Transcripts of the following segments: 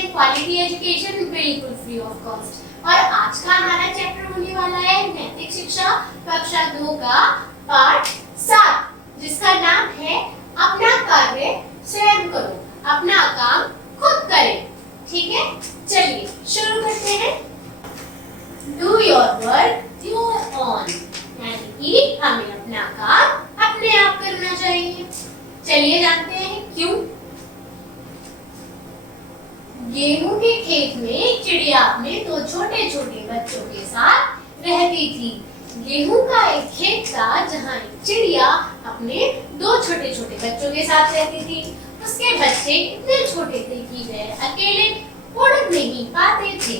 And quality education बिल्कुल free of cost. और आज का हमारा चैप्टर होने वाला है नैतिक शिक्षा कक्षा 2 का पाठ 7, जिसका नाम है अपना कार्य स्वयं करो, अपना काम खुद करें। ठीक है, चलिए शुरू करते हैं। Do your work your on, यानी कि हमें अपना काम अपने आप करना चाहिए। चलिए जानते हैं क्यों। गेहूं के खेत में एक चिड़िया अपने 2 छोटे छोटे बच्चों के साथ रहती थी। गेहूं का एक खेत था जहां एक चिड़िया अपने 2 छोटे छोटे बच्चों के साथ रहती थी। उसके बच्चे इतने छोटे थे कि वे अकेले उड़ नहीं पाते थे।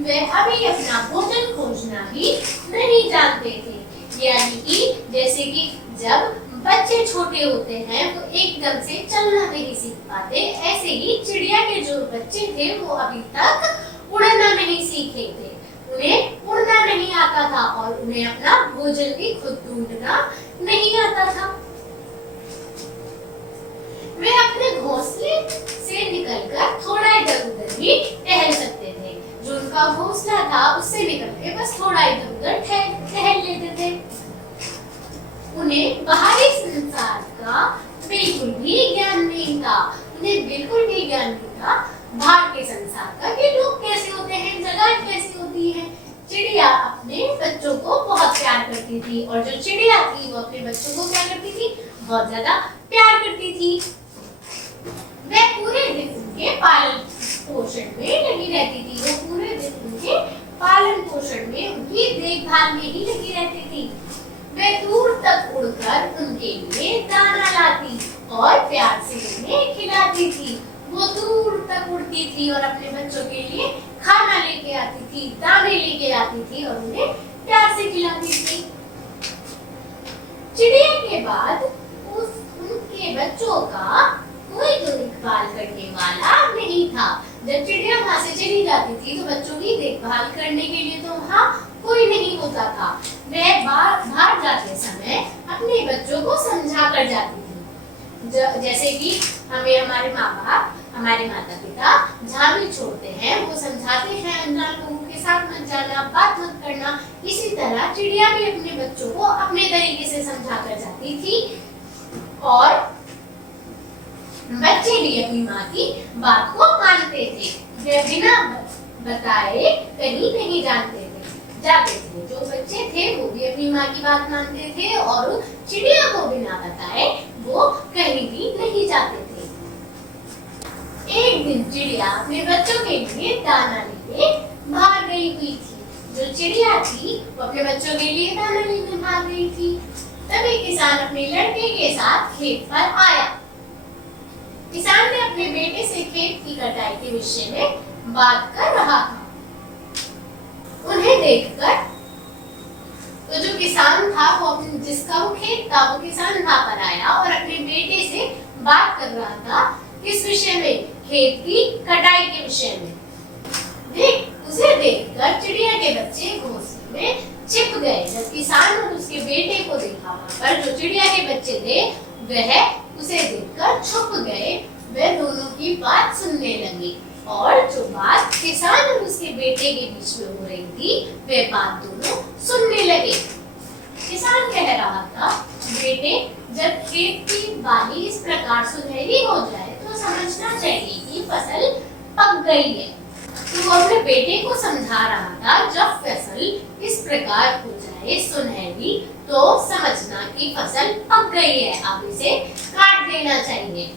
वे अभी अपना भोजन खोजना भी नहीं जानते थे। यानी कि जैसे कि जब बच्चे छोटे होते हैं वो एकदम से चलना नहीं सीख पाते, ऐसे ही चिड़िया के जो बच्चे थे वो अभी तक उड़ना नहीं सीखे थे। उन्हें उड़ना नहीं आता था और उन्हें अपना भोजन भी खुद ढूंढना नहीं आता था। वे अपने घोंसले से निकलकर थोड़ा इधर उधर भी टहल सकते थे। जो उनका घोंसला था उससे निकल के बस थोड़ा इधर उधर टहल लेते थे। उन्हें बाहरी संसार का बिल्कुल भी ज्ञान नहीं था। उन्हें बिल्कुल भी ज्ञान नहीं था बाहर के संसार का, कि लोग कैसे होते हैं, जगह कैसी होती है। चिड़िया अपने बच्चों को बहुत प्यार करती थी और जो चिड़िया थी वो अपने बच्चों को क्या करती थी, बहुत ज्यादा प्यार करती थी। वह पूरे दिन उनके पालन पोषण में लगी रहती थी। वो पूरे दिन उनके पालन पोषण में, उनकी देखभाल में ही लगी रहती थी। वे दूर तक उड़कर उनके लिए दाना लाती और प्यार से उन्हें खिलाती थी। वो दूर तक उड़ती थी और अपने बच्चों के लिए खाना लेके आती थी, दाने लेके आती थी और उन्हें प्यार से खिलाती थी। चिड़िया के बाद उनके बच्चों का कोई देखभाल करने वाला नहीं था। जब चिड़िया वहां से चली जाती थी तो बच्चों की देखभाल करने के लिए तो वहां कोई नहीं होता था। वह बाहर जाते समय अपने बच्चों को समझा कर जाती थी। जैसे कि हमें हमारे माँ बाप, हमारे माता पिता जहाँ भी छोड़ते हैं वो समझाते हैं अनजान लोगों के साथ मत जाना, बात मत करना। इसी तरह चिड़िया भी अपने बच्चों को अपने तरीके से समझा कर जाती थी और बच्चे भी अपनी माँ की बात को मानते थे। वे बिना बताए कहीं नहीं जाते थे। जो बच्चे थे वो भी अपनी माँ की बात मानते थे और चिड़िया को बिना बताए वो कहीं भी नहीं जाते थे। एक दिन चिड़िया अपने बच्चों के लिए दाना लेके बाहर गई हुई थी। जो चिड़िया थी वो अपने बच्चों के लिए दाना लेने भाग गई थी। तभी किसान अपने लड़के के साथ खेत पर आया। किसान ने अपने बेटे से खेत की कटाई के विषय में बात कर रहा था। उन्हें देखकर तो जो किसान था वो जिसका वो खेत था वो किसान वहां पर आया और अपने बेटे से बात कर रहा था। किस विषय में? खेत की कटाई के विषय में। उसे देखकर चिड़िया के बच्चे घोंसले में छिप गए। जब किसान और उसके बेटे को देखा वहां पर जो चिड़िया के बच्चे थे वह उसे देखकर छुप गए। वे दोनों की बात सुनने लगे और जो बात किसान और उसके बेटे के बीच में हो रही थी वे बात दोनों सुनने लगे। किसान कह रहा था, बेटे जब खेत की बाली इस प्रकार सुनहरी हो जाए तो समझना चाहिए कि फसल पक गई है। तो वो अपने बेटे को समझा रहा था, जब फसल इस प्रकार हो जाए सुनहरी तो समझना कि फसल पक गई है, अब इसे काट देना चाहिए।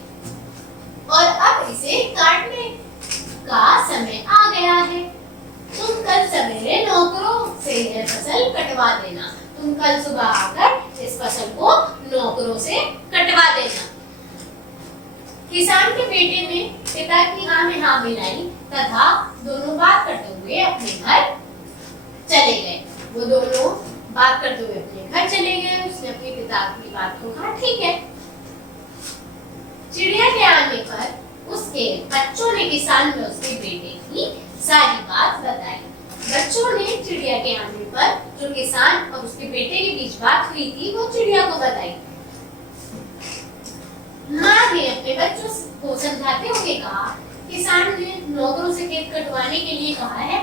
और अब इसे काटने का समय आ गया है। तुम कल सवेरे नौकरों से यह फसल कटवा देना। तुम कल सुबह आकर इस फसल को नौकरों से कटवा देना। किसान के बेटे ने पिता की हाँ में हाँ मिलाई तथा दोनों बात करते हुए अपने घर चले गए। वो दोनों बात करते हुए अपने घर चले गए। उसने अपने पिता की बात को कहा, ठीक है। चिड़िया के आने पर उसके बच्चों ने किसान में उसके बेटे की सारी बात बताई। बच्चों ने चिड़िया के आने पर जो किसान और उसके बेटे के बीच बात हुई थी वो चिड़िया को बताई। माँ ने अपने बच्चों को समझाते हुए कहा, किसान ने नौकरों से खेत कटवाने के लिए कहा है,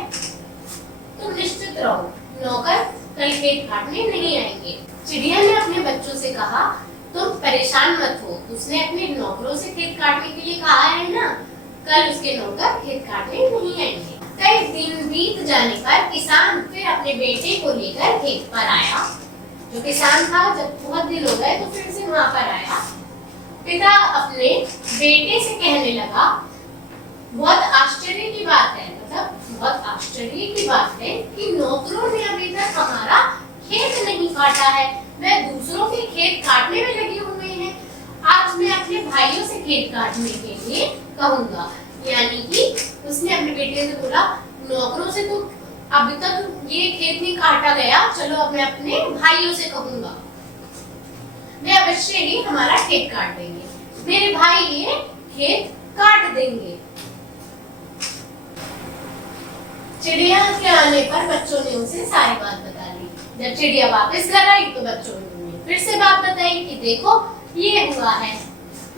तुम निश्चित रहो, नौकर कल खेत काटने नहीं आएंगे। चिड़िया ने अपने बच्चों से कहा, तुम परेशान मत हो, उसने अपने नौकरों से खेत काटने के लिए कहा है ना, कल उसके नौकर खेत काटने नहीं आएंगे। कई दिन बीत जाने पर किसान फिर अपने बेटे को लेकर खेत पर आया। जो किसान था, जब बहुत दिन हो गए तो फिर से वहां पर आया। पिता अपने बेटे से कहने लगा, बहुत आश्चर्य की बात है, मतलब बहुत आश्चर्य की बात है कि नौकरों ने अभी तक हमारा खेत नहीं काटा है, वे दूसरों के खेत काटने में लगे हुए हैं। आज मैं अपने भाइयों से खेत काटने के लिए कहूंगा। यानी कि उसने अपने बेटे से बोला, नौकरों से तो अभी तक ये खेत नहीं काटा गया, चलो अब मैं अपने भाइयों से कहूंगा, वे अवश्य ही हमारा खेत काट देंगे, मेरे भाई ये खेत काट देंगे। चिड़िया के आने पर बच्चों ने उसे सारी बात बता दी। जब चिड़िया वापस घर आई तो बच्चों ने फिर से बात बताई कि देखो ये हुआ है।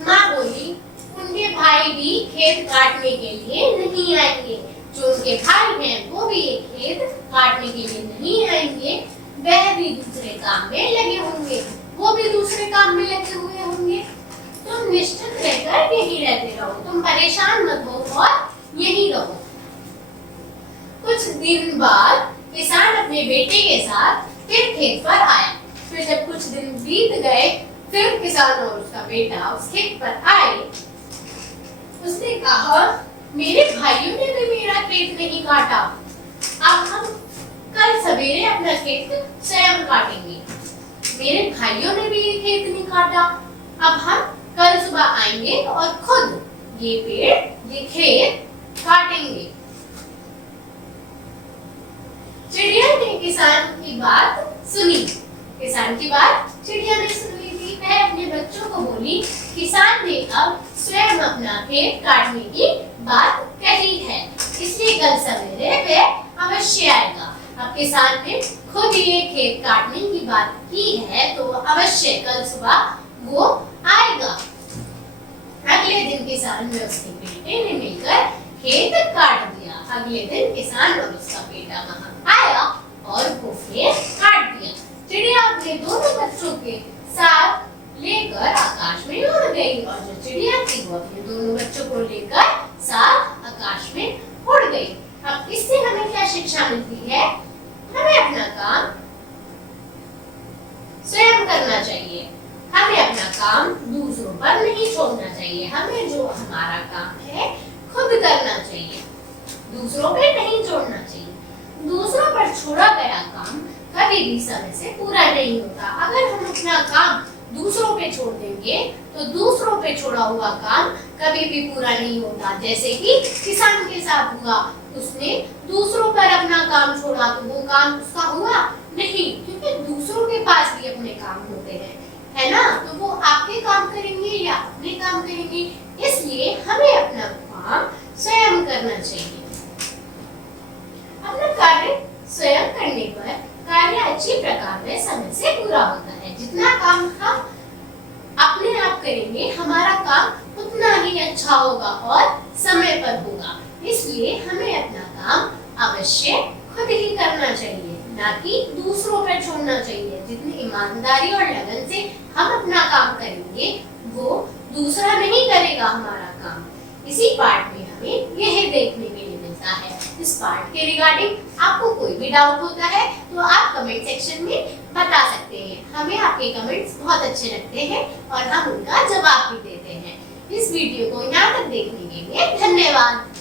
माँ बोली, उनके भाई भी खेत काटने के लिए नहीं आएंगे, जो उनके भाई हैं वो भी ये खेत काटने के लिए नहीं आएंगे, वह भी दूसरे काम में लगे होंगे, वो भी दूसरे काम में लगे हुए होंगे। तुम निश्चित रहकर यही रहते रहो, तुम परेशान मत हो और यही रहो। कुछ दिन बाद किसान अपने बेटे के साथ फिर खेत पर आया। फिर जब कुछ दिन बीत गए, फिर किसान और उसका बेटा उस खेत पर आए। उसने कहा, मेरे भाइयों ने भी मेरा खेत नहीं काटा, अब हम कल सवेरे अपना खेत स्वयं काटेंगे। मेरे भाइयों ने भी ये खेत नहीं काटा, अब हम कल सुबह आएंगे और खुद ये पेड़, ये खेत काटेंगे। चिड़िया ने किसान की बात सुनी। किसान की बात चिड़िया ने सुन ली थी। वह अपने बच्चों को बोली, किसान ने अब स्वयं अपना खेत काटने की बात कही है, इसलिए कल सवेरे वह अवश्य आएगा। अब किसान ने खुद ये खेत काटने की बात की है तो अवश्य कल सुबह वो आएगा। अगले दिन किसान ने उसके बेटे ने मिलकर खेत काट दिया। अगले दिन किसान और उसका बेटा वहां आया और वो खेत काट दिया। चिड़िया अपने दोनों बच्चों के साथ लेकर आकाश में उड़ गई और जो चिड़िया थी वो अपने दोनों बच्चों को लेकर साथ आकाश में उड़ गई। अब इससे हमें क्या शिक्षा मिलती है? हमें अपना काम स्वयं करना चाहिए, हमें अपना काम दूसरों पर नहीं छोड़ना चाहिए। हमें जो हमारा काम है खुद करना चाहिए, दूसरों पे नहीं छोड़ना चाहिए। दूसरों पर छोड़ा गया काम कभी भी समय से पूरा नहीं होता। अगर हम अपना काम दूसरों पे छोड़ देंगे तो दूसरों पे छोड़ा हुआ काम कभी भी पूरा नहीं होता। जैसे कि किसान के साथ हुआ, उसने दूसरों पर अपना काम छोड़ा तो वो काम उसका हुआ नहीं, क्योंकि दूसरों के पास भी अपने काम होते हैं, है ना? तो वो आपके काम करेंगे या अपने काम करेंगे, इसलिए हमें अपना काम स्वयं करना चाहिए। अपना कार्य स्वयं करने पर कार्य अच्छी प्रकार में समय से पूरा होता है। जितना काम हम अपने आप करेंगे हमारा काम उतना ही अच्छा होगा और समय पर होगा। इसलिए हमें अपना काम अवश्य खुद ही करना चाहिए, ना कि दूसरों पर छोड़ना चाहिए। जितनी ईमानदारी और लगन से हम अपना काम करेंगे वो दूसरा नहीं करेगा हमारा काम। इसी पार्ट में हमें यह देखने के लिए मिलता है। इस पार्ट के रिगार्डिंग आपको कोई भी डाउट होता है तो आप कमेंट सेक्शन में बता सकते हैं। हमें आपके कमेंट्स बहुत अच्छे लगते हैं और हम उनका जवाब भी देते हैं। इस वीडियो को यहाँ तक देखने के लिए धन्यवाद।